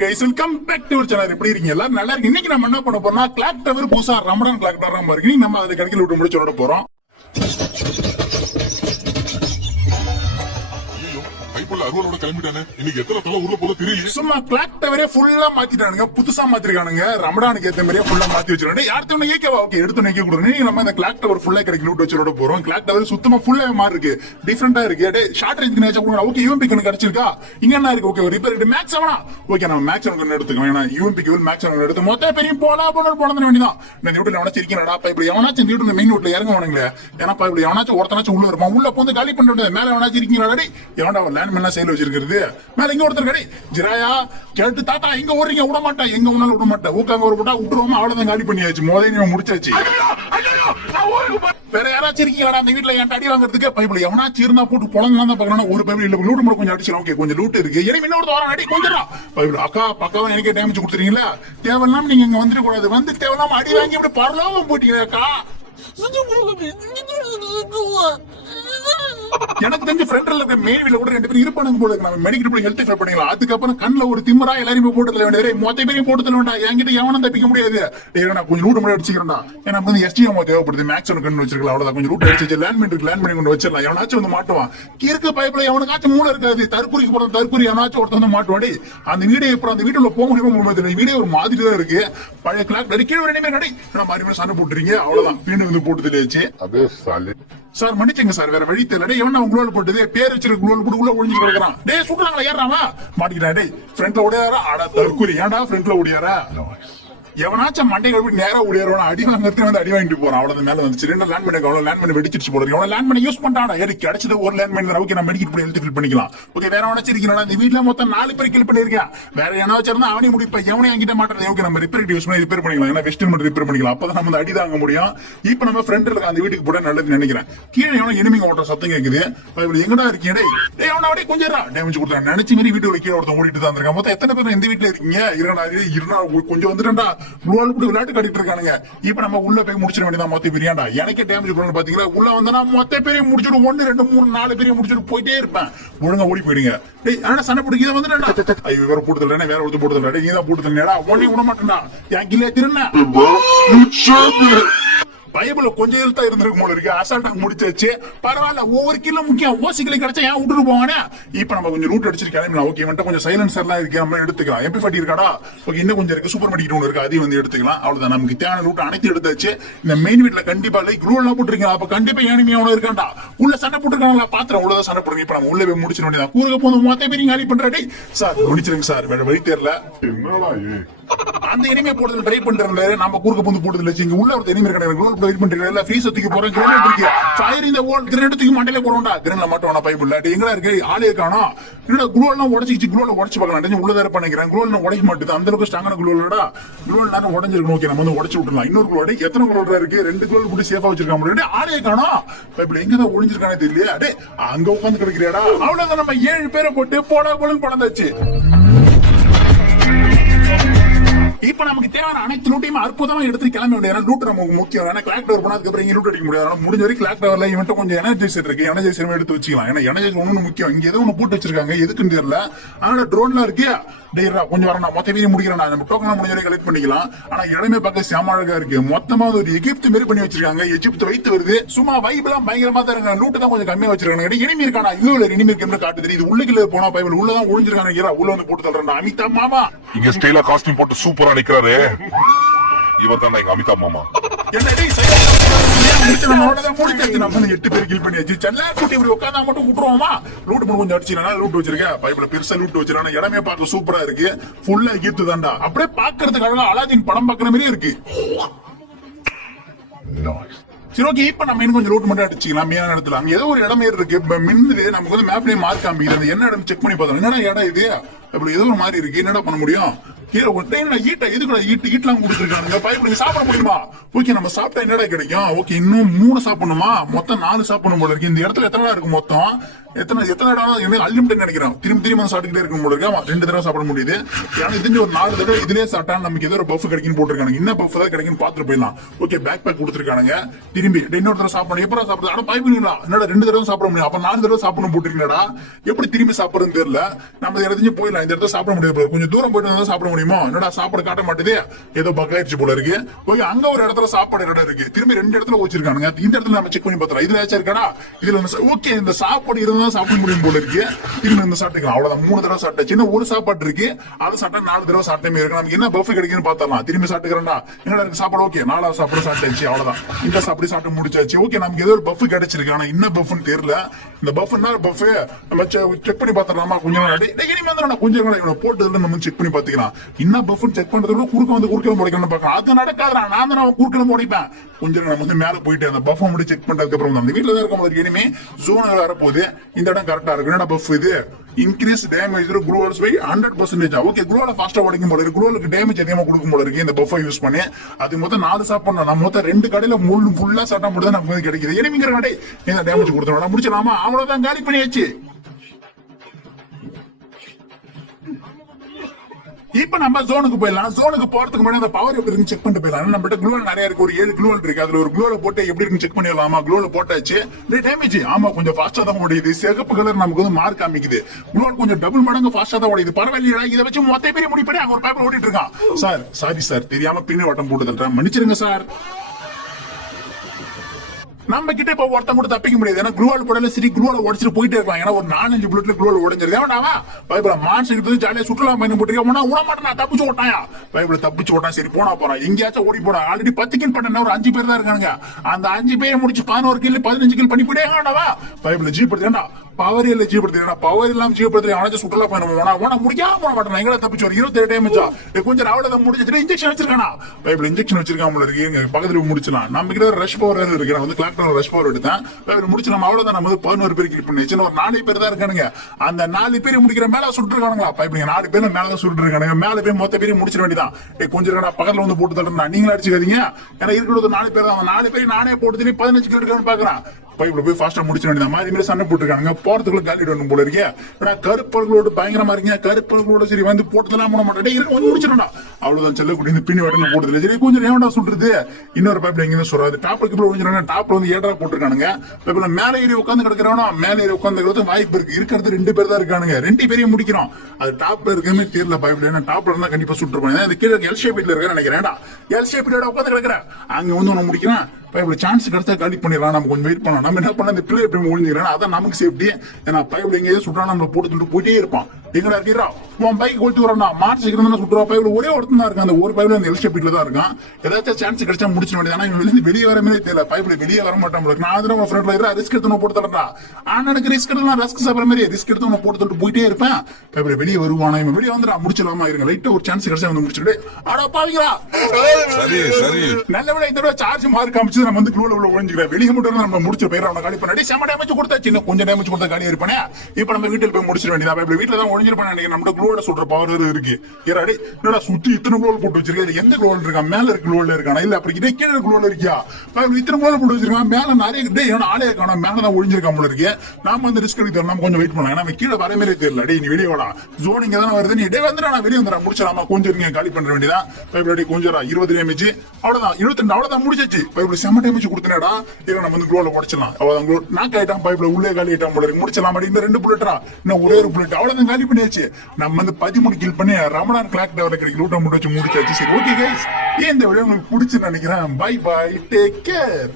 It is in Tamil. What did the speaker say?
Guys welcome back to channel. எப்படி இருக்கீங்க? எல்லாரும் நல்லா இருக்கு. இன்னைக்கு நம்ம என்ன பண்ண போறோம்னா கிளாக் டவர் புதுசா ரமடான் கிளாக் டவர் இருக்கு. நம்ம அதை கடையில் விட்டு முடிச்சு விட போறோம். சும்மா கிளாக் டவரே ஃபுல்லா மாத்திட்டானுங்க, புதுசா மாத்திருக்கானுங்க. ரமடானுக்கு ஏத்த மாதிரியே ஃபுல்லா மாத்தி வச்சிருக்காங்க. யார்த்தோட ஏகேவா ஓகே எடுத்து நிக்க கூடாது. நம்ம இந்த கிளாக் டவர் ஃபுல்லா கடையில் விட்டு வச்சு விட போறோம். கிளாக் டவர் சுத்தமா ஃபுல்லா மாறி இருக்கு, டிஃபரெண்டா இருக்கு. டே ஷார்ட் ரேஞ்ச் நேச்சா கூட ஓகே யூஎம்பி கண்ணு கிடைச்சிருக்கா. இங்க என்ன இருக்கு? ஓகே ரிப்பேர் மேக்ஸ் ஆவனா ஓகே நம்ம மேக்ஸ் கண்ணு எடுத்துக்கலாம். ஏன்னா யூஎம்பி க்கு மேக்ஸ் கண்ணு எடுத்து மொத்த பெரிய போனா வேண்டியதான். இந்த வீட்டுல எவனா சிரிக்கறடா இப்ப எவனாச்சும் இந்த வீட்டுல மெயின் ரோட்ல இறங்குவானுங்களே. ஏன்னா இப்ப எவனாச்சும் ஒருத்தனாச்சும் உள்ள வருமா, உள்ள போந்து காலி பண்ணிட்டு மேல எவனாச்சும் இருக்கீங்களா? டேய் எவன்டா லேண்ட் மேல செயல் வச்சிருக்கிறது மேல இங்க ஒருத்தர் கடை ஜிராயா கேட்டு தாத்தா இங்க ஓடுறீங்க விட மாட்டேன், எங்க ஒன்னாலும் விட மாட்டேன். ஊக்காங்க ஒரு போட்டா விட்டுருவோமா, அவ்வளவுதான் காலி பண்ணியாச்சு. முதல்ல முடிச்சாச்சு. வேற யாராச்சும் இருக்கீங்களா அந்த வீட்டுல என் அடி வாங்குறதுக்கு? பைபிள் எவனாச்சும் இருந்தா போட்டு புலங்கலாம் தான் பாக்கணும். ஒரு பைபிள் இல்ல லூட்டு மட்டும் கொஞ்சம் அடிச்சிடும். ஓகே கொஞ்சம் லூட் இருக்கு. எனக்கு இன்னொரு வாரம் அடி கொஞ்சம் பைபிள் அக்கா பக்காவா எனக்கே டேமேஜ் கொடுத்துறீங்களா? தேவையில்லாம நீங்க இங்க வந்துட கூடாது. வந்து தேவையில்லாம அடி வாங்கி அப்படி பரலாம போட்டீங்க அக்கா. எனக்கு தெரிஞ்ச ஃப்ரெண்ட்ல இருக்க மெயின் வீட்ல கூட ரெண்டு பேரும் இருப்பானுங்க போல இருக்கு. நம்ம மெடிக்கல் போய் ஹெல்த் ஃபேர் பண்ணிக்கலாம். அதுக்கப்புறம் கண்ணுல ஒரு திமிரா எல்லாரும் போட்டு தள்ள வேண்டியது. மொத்த பேரையும் போட்டு தள்ள வேண்டாம். என்கிட்ட எவனும் தப்பிக்க முடியாது. நான் கொஞ்சம் ரூட் மட்டும் அடிச்சுக்கிறேன்டா. ஏன்னா வந்து எஸ்டிஎம் தேவைப்படுது. மேக்ஸ் ஒன்று கண்ணு வச்சிருக்கலாம். அவ்வளவுதான். கொஞ்சம் ரூட் அடிச்சு லேண்ட் பண்ணி லேண்ட் பண்ணி கொண்டு வச்சிடலாம். எவனாச்சும் வந்து மாட்டுவான். இருக்க பைப்ல எவனுக்காச்சும் மூளை இருக்காது. தற்கொலைக்கு போறது தற்கொலை எவனாச்சும் ஒருத்தர் வந்து மாட்டுவாடி. அந்த வீடியோ அப்புறம் அந்த வீட்டுல போக முடியுமா? வீடியோ ஒரு மாதிரி தான் இருக்கு. பழைய கிளாக் கீழே ரெண்டு பேர் கடை மாதிரி சண்டை போட்டுறீங்க. அவ்வளவுதான் வீடு வந்து போட்டு தெளிச்சு சார் மன்னிச்சுங்க சார், வேற வழி தெரியல. எவனா உங்களோட போட்டு பேர் வச்சிருக்க குளோல் போட்டு உள்ள ஒழிஞ்சு கிடக்குறான். டே சுடுறாங்களா ஏறாமா மாட்டிக்கிட்டா. டே ஃப்ரண்ட்ல ஓடியாரா ஆடா தற்கொலை. ஏன்டா ஃப்ரண்ட்ல ஓடியாரா? எவனாச்சும் மண்டை கழுவி நேரா ஓடியாரா அடி வாங்கிறது வந்து அடி வாங்கிட்டு போறான். அவ்வளவு மேல வந்து ரெண்டு லேண்ட் பண்ணி அவ்வளவு லேண்ட் பண்ணி வெடிச்சிட்டு போறது. எவ்வளவு லேண்ட் பண்ணி யூஸ் பண்றாடா? எனக்கு கிடைச்சது ஒரு லேண்ட் பண்ணி ஓகே நம்ம மெடிக்கல் போய் ஹெல்த் ஃபில் பண்ணிக்கலாம். ஓகே வேற எவனாச்சும் இருக்கீங்களா? இந்த வீட்டுல மொத்தம் 4 பேர் கில் பண்ணிருக்கேன். வேற எவனாச்சும் இருந்தா அவனே முடிப்பா. எவனே என்கிட்ட மாட்டேன். ஓகே நம்ம ரிப்பேர் யூஸ் பண்ணி ரிப்பேர் பண்ணிக்கலாம். ஏன்னா வெஸ்டர்ன் மட்டும் ரிப்பேர் பண்ணிக்கலாம். அப்பதான் நம்ம அடி தாங்க முடியும். இப்ப நம்ம ஃப்ரெண்ட்ல இருக்க அந்த வீட்டுக்கு போட நல்லதுன்னு நினைக்கிறேன். கீழே எவனா எனிமிங்க ஓட்டுற சத்தம் கேக்குது. எங்கடா இருக்கீங்க? டேய் அவனா அப்படியே கொஞ்சம் டேமேஜ் கொடுத்தா நினைச்ச மாதிரி வீட்டுல கீழே ஒருத்தன் ஓடிட்டு தான் இருக்கான். மொத்தம் எத்தனை பேர் இந்த வீட்டுல இருக்கீங்க? இருந்தா கொஞ்சம் வந்துட்டா விளையாட்டு கட்டிட்டு இருக்கானுங்க. இப்ப நம்ம உள்ள போய் முடிச்சிட வேண்டியதான். மொத்த பிரியாண்டா எனக்கே டேமேஜ் பண்ணு பாத்தீங்களா? உள்ள வந்தா மொத்த பேரையும் முடிச்சுட்டு 1 2 3 4 பேரையும் முடிச்சுட்டு போயிட்டே இருப்பேன். ஒழுங்கா ஓடி போயிடுங்க. ஆனா சண்டை பிடிக்க இதை வந்துட்டா ஐயோ வேற போட்டு வேற ஒருத்தர் போட்டு நீதான் போட்டு தரேடா. ஒன்னே விட மாட்டேன்டா. என் கில்லே திருண்ண பைபிள் கொஞ்சம் எழுத்தா இருந்திருக்கும் போல இருக்கு. அசால்ட்டா முடிச்சாச்சு. பரவாயில்ல, ஒவ்வொரு கிலோ முக்கியம். ஓசிகளை கிடைச்சா ஏன் விட்டுட்டு போவானே. இப்ப நம்ம கொஞ்சம் ரூட் அடிச்சிட்டு கிளம்பலாம். ஓகே வந்துட்டு கொஞ்சம் சைலன்சர் எல்லாம் இருக்கு, நம்ம எடுத்துக்கலாம். எம்பி ஃபார்ட்டி இருக்காடா? ஓகே இன்னும் கொஞ்சம் இருக்கு. சூப்பர் மெடிக்கல் ஒன்று இருக்கு, அதையும் வந்து எடுத்துக்கலாம். அவ்வளவுதான். நமக்கு தேவையான ரூட் அனைத்து எடுத்தாச்சு. இந்த மெயின் வீட்ல கண்டிப்பா லைக் ரூல் எல்லாம் போட்டுருக்கீங்க. அப்ப கண்டிப்பா ஏனிமையா ஒன்று இருக்காண்டா. உள்ள சண்டை போட்டுருக்காங்களா பாத்திரம் உள்ளதான் சண்டை போடுங்க. இப்ப நம்ம உள்ள போய் முடிச்சிட வேண்டியதான். கூறுக போது மொத்த பேரையும் காலி பண்றாடே. சார் முடிச்சிருங்க சார், வேற வழி தெரியல. அந்த இனிமே போடுறது ட்ரை பண்றாங்க. நம்ம கூறுக போந்து போடுறது இங்க உள்ள ஒரு இனிமே கிடையாது. ஃபீஸத்துக்கு போறேன். கிரேனேட் இருக்கு. ஃபயர் இந்த வால் கிரேனேட்டுக்கு மண்டையில போறோம்டா. கிரேன்ல மட்டும் வேணா பைப் இல்ல. எங்கடா இருக்கு? ஆளே காணோம். இல்ல குளோல்லாம் உடைச்சிச்சு. குளோல உடைச்சு பார்க்கலாம். உள்ளதா இருப்பா நினைக்கிறேன். குளோல் உடைக்க மாட்டேது. அந்த அளவுக்கு ஸ்ட்ராங்கான குளோலடா. குளோல் நேரம் உடஞ்சிருக்கணும். ஓகே நம்ம வந்து உடைச்சு விட்டுலாம். இன்னொரு குளோட எத்தனை குளோட இருக்கு? 2 குளோல் போட்டு சேஃபா வச்சிருக்காங்க. ஆளே காணோம். பைப்ல எங்கதான் ஒளிஞ்சிருக்கானே தெரியல. அடே அங்க உட்காந்து கிடைக்கிறா. அவ்வளவுதான். நம்ம 7 பேரை போட்டு போட போலன்னு பழந்தாச்சு. இப்ப நமக்கு தேவையான அனைத்து லூட்டையும் அற்புதமா எடுத்து கிளம்ப வேண்டிய லூட் நமக்கு முக்கியம். ஏன்னா கிளாக் டவர் போனதுக்கு அப்புறம் இங்க லூட் அடிக்க முடியாது. முடிஞ்ச வரைக்கும் கிளாக் டவர்ல இவன்ட்ட கொஞ்சம் எனர்ஜைசர் இருக்கு. எனர்ஜைசர் எடுத்து வச்சுக்கலாம். ஏன்னா எனர்ஜைசர் ஒண்ணு முக்கியம். இங்க ஏதோ ஒண்ணு போட்டு வச்சிருக்காங்க, எதுக்குன்னு தெரியல. அதனால ட்ரோன்ல இருக்கு. டேரா கொஞ்சம் வரணும். மொத்த வீதி முடிக்கிறேன். நம்ம டோக்கன் முடிஞ்ச வரைக்கும் கலெக்ட் பண்ணிக்கலாம். ஆனா இடமே பார்க்க செம அழகா இருக்கு. மொத்தமா ஒரு எகிப்து மாரி பண்ணி வச்சிருக்காங்க. எகிப்து வைத்து வருது. சும்மா வைப்லாம் பயங்கரமா தான் இருக்கு. லூட் தான் கொஞ்சம் கம்மியா வச்சிருக்காங்க. இனிமே இருக்கானா? இதுல இனிமே இருக்கு காட்டு தெரியுது. உள்ளுக்குள்ள போனா பைபிள் உள்ளதான் ஒளிஞ்சிருக்காங்க. உள்ள வந்து போட்டு தள்ளுறா. அமிதாப் மாமா இங்க ஸ்டைலா காஸ்டியூம் போட்டு சூப்பரா நிக்கிறாரு. இவர் தான் எங்க அமிதாப் மாமா. என்ன 8 பேர் கில் பண்ணியாச்சு. செல்லா கூட்டி இப்படி உட்காந்தா மட்டும் விட்டுருவோமா? லூட் பண்ணி கொஞ்சம் அடிச்சுனா லூட் வச்சிருக்கேன். பைப்ல பெருசா லூட் வச்சிருக்காங்க. இடமே பார்க்க சூப்பரா இருக்கு. ஃபுல்லா கீத்து தாண்டா. அப்படியே பாக்குறதுக்கு அழகா அலாதீன் படம் பாக்குற மாதிரியே இருக்கு. சரி ஓகே இப்ப நம்ம இன்னும் கொஞ்சம் ரூட் மட்டும் அடிச்சுக்கலாம். மீன இடத்துல அங்க ஏதோ ஒரு இடம் இருக்கு. மின்னுது. நமக்கு வந்து மேப்லயே மார்க் காமிக்குது. என்ன இடம் செக் பண்ணி பார்த்தோம். என்னடா இடம் இது? அப்படி ஏதோ ஒரு மாதிரி இருக்கு. என்னடா பண்ண முடியும்? கீழே ஈட்டெல்லாம் கொடுத்துருக்காங்க. பைப் சாப்பிட முடியுமா? ஓகே நம்ம சாப்பிட்டா என்னடா கிடைக்கும்? ஓகே இன்னும் 3 சாப்பிடணுமா? மொத்தம் 4 சாப்பிடணும் போல இருக்கு. இந்த இடத்துல எத்தனை இருக்கு மொத்தம்? எத்தனை இடம் அன்லிமிட்டட் நினைக்கிறேன். திரும்ப சாப்பிட்டுக்கிட்டே இருக்கும் போல இருக்கு. 2 தடவை சாப்பிட முடியுது. ஏன்னா இது ஒரு 4 தடவை இதுலயே சாப்பிட்டா நமக்கு ஏதோ ஒரு பஃப் கிடைக்கும் போட்டுருக்காங்க. என்ன பஃப் தான் கிடைக்கும் பாத்துட்டு போயிடலாம். ஓகே பேக் பேக் கொடுத்துருக்காங்க. திரும்பி இன்னொரு தடவை சாப்பிடணும். எப்பறம் சாப்பிடுறது? ஆனா பைப்பிங்களா என்னடா 2 தடவை சாப்பிட முடியும். அப்ப 4 தடவை சாப்பிடணும் போட்டுருக்கீங்களா? எப்படி திரும்பி சாப்பிடுறதுன்னு தெரியல. நம்ம இடத்துக்கு போயிடலாம். இல்லடா இந்த இடத்துல சாப்பிட முடியாது bro. கொஞ்சம் தூரம் போயிட்டு வந்தா சாப்பிட முடியுமா? என்னடா சாப்பாடு காட்ட மாட்டேதே, ஏதோ பக் ஆயிடுச்சு போல இருக்கு. ஓகே, அங்க ஒரு இடத்துல சாப்பாடு இடம் இருக்கு, திரும்பி 2 இடத்துல வச்சிருக்கானுங்க. இந்த இடத்துல நம்ம செக் பண்ணி பார்த்தலாம், இதுல ஏதாச்சும் இருக்காடா? இதுல ஓகே, இந்த சாப்பாடு இருந்தா சாப்பிட முடியும் போல இருக்கு. திரும்பி இந்த சாப்பிட்டுக்கலாம், அவ்வளவுதான். 3 தடவை சாப்பிட்டாச்சு, இன்னும் ஒரு சாப்பாடு இருக்கு, அதை சாப்பிட்டா 4 தடவை சாப்பிட்டே இருக்கு. நமக்கு என்ன பஃப் கிடைக்குன்னு பார்த்தலாம். திரும்பி சாப்பிட்டுக்கிறேன்டா, என்னடா இருக்கு சாப்பாடு? ஓகே, 4வது சாப்பாடு சாப்பிட்டாச்சு, அவ்வளவுதான். இந்த சாப்பிட்டு சாப்பிட்டு முடிச்சாச்சு. ஓகே, நமக்கு ஏதோ ஒரு பஃப் கிடைச்சிருக்கு, ஆனா என்ன பஃப்னு தெரியல. இந்த பஃப் என்ன பஃப் நம்ம செக் பண்ணி பார்த்தலாமா? கொஞ்சம் கொஞ்சம் போட்டு நம்ம செக் பண்ணி பாத்துக்கலாம். என்ன பஃப் செக் பண்றதுக்குள்ள குறுக்க வந்து குறுக்கல முடிக்கணும்னு பாக்கலாம். அது நடக்காதா, நான் தான் குறுக்கல முடிப்பேன். கொஞ்சம் நம்ம வந்து மேல போயிட்டு அந்த பஃப் மட்டும் செக் பண்றதுக்கு அப்புறம் தான் வீட்டுல தான் இருக்க இனிமே ஜோன் வரப்போகுது. இந்த இடம் கரெக்டா இருக்கு. என்னடா பஃப் இது? Increase damage gloves by 100%. Okay, குளோவல ஃபாஸ்டா உடைக்கும் போல இருக்கு, குளோவலுக்கு டேமேஜ் அதிகமா கொடுக்கும் போல இருக்கு இந்த பஃபை யூஸ் பண்ணி. அது மொத்தம் 4 சாப்பிடணும். நம்ம மொத்தம் 2 கடையில முள்ளு ஃபுல்லா சாப்பிட்டா மட்டும் தான் நமக்கு கிடைக்குது. எனிமிங்கிற கடை இந்த டேமேஜ் கொடுத்தோம் முடிச்சலாமா? அவ்வளவுதான், காலி பண்ணியாச்சு. இப்ப நம்ம ஜோனுக்கு போயிடலாம். ஜோனுக்கு போறதுக்கு முன்னாடி அந்த பவர் எப்படி இருக்கு செக் பண்ணிட்டு போயிடலாம். நம்மகிட்ட குளோவல் நிறைய இருக்கு, ஒரு 7 குளோவல் இருக்கு. அதுல ஒரு குளோவல போட்டு எப்படி இருக்கு செக் பண்ணிடலாமா? குளோவல போட்டாச்சு, டேமேஜ் ஆமா கொஞ்சம் ஃபாஸ்டா தான் உடையுது. சிகப்பு கலர் நமக்கு வந்து மார்க் காமிக்குது. குளோவல் கொஞ்சம் டபுள் மடங்கு ஃபாஸ்டா தான் உடையுது. பரவாயில்லையா, இதை வச்சு மொத்த பேர் முடிப்படி அங்க ஒரு பேப்பர் ஓடிட்டு இருக்கான். சார் சாரி சார், தெரியாம பின்ன வட்டம் போட்டு தட்டுறேன், மன்னிச்சிருங்க சார். நம்ம கிட்ட இப்ப ஒருத்தன் கூட தப்பிக்க முடியாது. ஏன்னா குளோவல் போடல, சரி குளோவல உடைச்சிட்டு போயிட்டே இருக்கலாம். ஏன்னா ஒரு 4-5 புல்லட்ல குளோவல் உடைஞ்சிருக்கு. ஏன்டாவா பைபிள மான்ஸ் கிட்ட ஜாலியா சுற்றுலா பயணம் போட்டுருக்கேன். உன மாட்டேன், தப்பிச்சு ஓட்டாயா பைபிள தப்பிச்சு ஓட்டான். சரி போனா போறான், எங்கேயாச்சும் ஓடி போறான். ஆல்ரெடி 10 கில் பண்ண ஒரு 5 பேர் தான் இருக்கானுங்க. அந்த 5 பேரை முடிச்சு 11 கில் 15 கில் பண்ணி போயிட்டே ஏன்டாவா பைபிள ஜீப் எடுத்துடா. பவர் இல்ல ஜீப் எடுத்துக்கா, பவர் இல்லாம ஜீப் எடுத்து அவனாச்சும் சுற்றுலா பயணம் முடிக்காம போன மாட்டேன். எங்களை தப்பிச்சு வர 27 டேமேஜா கொஞ்சம் அவ்வளவு முடிச்சிட்டு இன்ஜெக்ஷன் வச்சிருக்கானா பைபிள் இன்ஜெக்ஷன் வச்சிருக்காம இருக்கு. பக்கத்துல முடிச்சலாம். நம்ம கிட்ட ரஷ் பவர் இருக்கு. நான் வந்து கிளாக் ரஷ் பவர் எடுத்தேன். முடிச்சு நம்ம அவ்வளவுதான். நம்ம 11 பேர் கிளிக் பண்ணி ஒரு 4 பேர் தான் இருக்கானுங்க. அந்த 4 பேர் முடிக்கிற மேல சுட்டு இருக்கானுங்களா பைப்பிங்க? 4 பேர் மேலதான் சுட்டு இருக்கானுங்க. மேல போய் மொத்த பேரையும் முடிச்சிட வேண்டியதான். கொஞ்சம் இருக்கா பக்கத்துல வந்து போட்டு தட்டுறா, நீங்களும் அடிச்சுக்காதீங்க. ஏன்னா இருக்கிறது 4 பேர் தான். அந்த 4 பேரும் நானே போட்டு 15 கிலோ இருக்கான்னு பாக்குறான். பைப்ல போய் ஃபாஸ்டா முடிச்சிட வேண்டியதான். மாதிரி சண்டை போட்டுருக்காங்க. போறதுக்குள்ள காலிட்டு போல இருக்கே. கருப்பர்களோடு பயங்கரமா இருக்கீங்க. கருப்பர்களோட சரி வந்து போட்டதெல்லாம் பண்ண மாட்டேன், கொஞ்சம் முடிச்சிடா. அவ்வளவுதான் செல்லக்கூடிய பின்னி வடங்கள் போட்டதுல சரி கொஞ்சம் ஏன்டா சுட்டுறது. இன்னொரு பைப்ல எங்க சொல்றாரு டாப்புக்கு முடிஞ்சிடாங்க. டாப்ல வந்து ஏடா போட்டுருக்கானுங்க. பைப்ல மேல ஏறி உட்காந்து கிடக்குறவனா மேல ஏறி உட்காந்து வாய்ப்பு இருக்கு. இருக்கிறது 2 பேர் தான் இருக்கானுங்க. 2 பேரையும் முடிக்கிறோம். அது டாப்ல இருக்குமே தெரியல பைப்ல. ஏன்னா டாப்ல இருந்தா கண்டிப்பா சுட்டுருப்பாங்க. அது கீழே எல் ஷேப்ல இருக்க நினைக்கிறேன். எல் ஷேப்ல உட்காந்து கிடக்குறேன். அங்க வந்து உன்னை முடிக்கிறேன். சான்ஸ் கிடைச்சா காலி பண்ணிடலாம். நம்ம கொஞ்சம் வெயிட் பண்ணலாம். நம்ம என்ன பண்ண இந்த பிள்ளை எப்படி ஒழிஞ்சுக்கிறேன், அதான் நமக்கு சேஃப்டி. ஏன்னா பைப்ல எங்கேயாவது சுட்டா நம்ம போட்டு சொல்லிட்டு போயிட்டே இருப்பான். எங்கடா இருக்கா உன் பைக் கொளுத்து வரா மார்ச் சீக்கிரம் சுட்டுறா. பைப்ல ஒரே ஒருத்தன் தான் இருக்கான். அந்த ஒரு பைப்ல அந்த எல்ஷேப்ல தான் இருக்கான். ஏதாச்சும் சான்ஸ் கிடைச்சா முடிச்சிட வேண்டியது. ஆனா இவன் வெளியே வர மாதிரி தெரியல. பைப்ல வெளியே வர மாட்டான். நான் அதில் ஃப்ரெண்ட்ல இருக்கா ரிஸ்க் எடுத்து போட்டு தரா. ஆனா எனக்கு ரிஸ்க் எடுத்து ரஸ்க் சாப்பிட்ற மாதிரி ரிஸ்க் எடுத்து போட்டு தட்டு போயிட்டே இருப்பேன். பைப்ல வெளியே வருவானா இவன் வெளியே வந்துடா முடிச்சிடலாமா இருங்க. லைட்டா ஒரு சான்ஸ் கிடைச்சா வந்து முடிச்சுட்டு ஆடா பாவீங்களா நல்ல விட இந்த சார்ஜ் மார்க் காமிச்சு நம்ம வந்து குளோல ஒழிஞ்சுக்கிறேன். வெளியே மட்டும் நம்ம முடிச்சு போயிடறோம். அவனை காலி பண்ணி செம டேமேஜ் கொடுத்தாச்சு. இன்னும் கொஞ்சம் டேமேஜ் கொடுத்தா காலியா இருப்பானே. இப்ப நம்ம வீட்டில் போய் முடிச்சிட வேண்டியது. வீட்டுல தான் ஒழிஞ்சிருப்பான். நம்ம குளோட சொல்ற பவர் இருக்கு. என்னடா சுத்தி இத்தனை குளோல் போட்டு வச்சிருக்கேன். எந்த குளோல் இருக்கா? மேல இருக்க குளோல் இருக்கானா இல்ல அப்படி இதே கீழே குளோல் இருக்கியா? இத்தனை குளோல் போட்டு வச்சிருக்கான். மேல நிறைய ஆளே இருக்கானா? மேலதான் ஒழிஞ்சிருக்கா போல இருக்கு. நாம வந்து ரிஸ்க் எடுத்து நம்ம கொஞ்சம் வெயிட் பண்ணலாம். நம்ம கீழே வர மாதிரி தெரியல. டே நீ வெளியே வாடா. ஜோன் இங்க தான் வருது. நீ டே வந்துடா நான் வெளியே வந்துடா முடிச்சலாமா கொஞ்சம் இருங்க காலி பண்ண வேண்டியதான். பைப்ல கொஞ்சம் 20 டேமேஜ் அவ்வளவுதான். 22 அவ்வளவுதான் முடிச்சாச்சு. பைப்ல செம டேமேஜ் கொடுத்தனடா. இதை நம்ம வந்து குளோல உடச்சிடலாம். அவ்வளவுதான். நாக் ஆயிட்டான். பைப்ல உள்ளே காலி ஆயிட்டான் போல இருக்கு. முடிச்சலாம். இந்த 2 புல்லட்டா இன்னும் ஒரே ஒரு புல்லட் அவ்வளவுதான் காலி பண்ணியாச்சு. நம்ம வந்து 13 கில் பண்ணி ரமணான் கிளாக் டவர்ல கிடைக்கிற லூட்டை மட்டும் வச்சு முடிச்சாச்சு. சரி ஓகே கைஸ், இந்த வீடியோ உங்களுக்கு பிடிச்சுன்னு நினைக்கிறேன். Bye bye, take care.